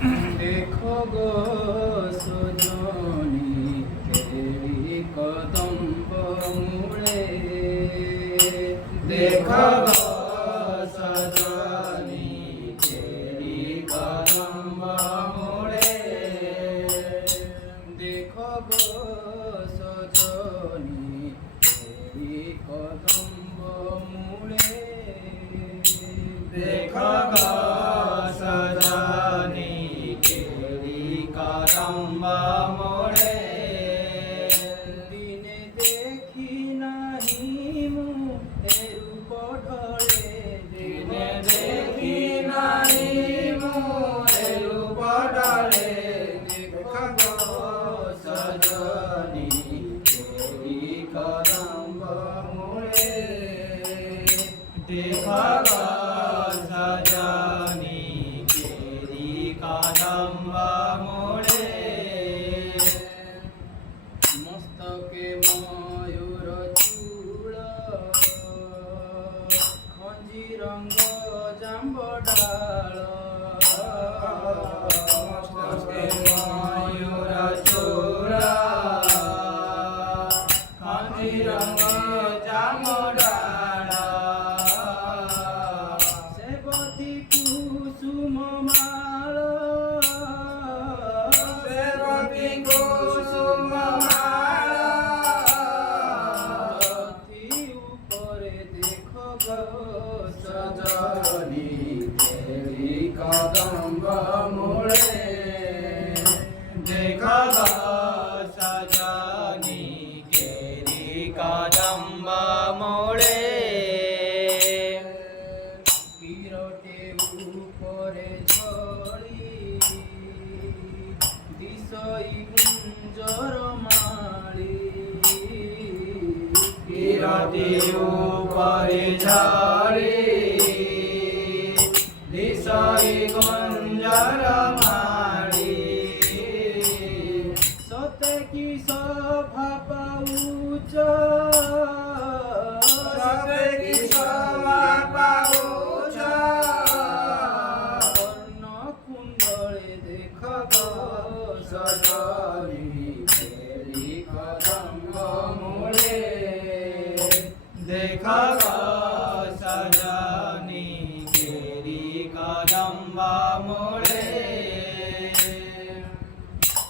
देखो गो सजनी तेरी कदम्ब मूले देखो गो सजनी तेरी कदम्ब मूले देखो गो सजनी तेरी कदम्ब मूले देखो गो सजनी कदम्ब मोड़े दिने देखी नहीं मुझे रूप ढले दिने देखी नहीं मुझे रूप ढले देखो गो सजनी तेरी कदम्ब मोड़े देखो गो सजनी तेरी कदम्ब मस्तके मयूर चूल खंजी रंग जांब डाल मस्तके मयूर चूल खंजी रंग जांब डाल सेवती कुसुम माल सेवती कुसुम सजनी तेरी कदम्ब मूले देखो गो सजनी तेरी कदम्ब मूले किरटे ऊपरे झड़ी दिशई गुंजर माली किरटे ऊपरे झड़ी दिशई गुंजर माली सते की शोभा पाउच सते की शोभा पाउच कर्ण कुंडले देख गो सजनी तेरी कदम्ब मूले देख गो सजनी कदम्ब मूले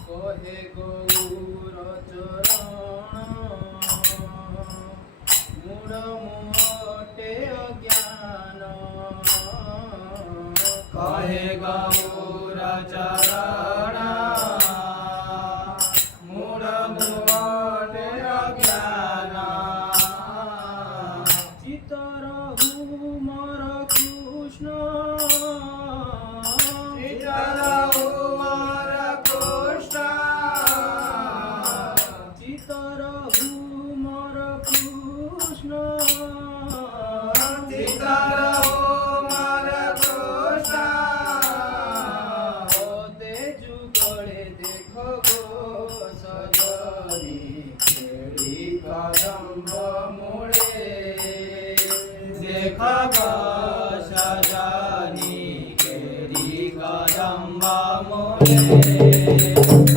कहे गौर चरण मूढ़ मोटे अज्ञान कहे गौर चरण मूढ़ मोटे अज्ञान चितरहु मर कृष्ण चितरहु मर कृष्ण चितरहु मर कृष्ण चितरहु मर कृष्ण दे जुगले देखो गो सजनी तेरी कदम्ब मूले देखो गो सजनी तेरी कदम्ब मूले।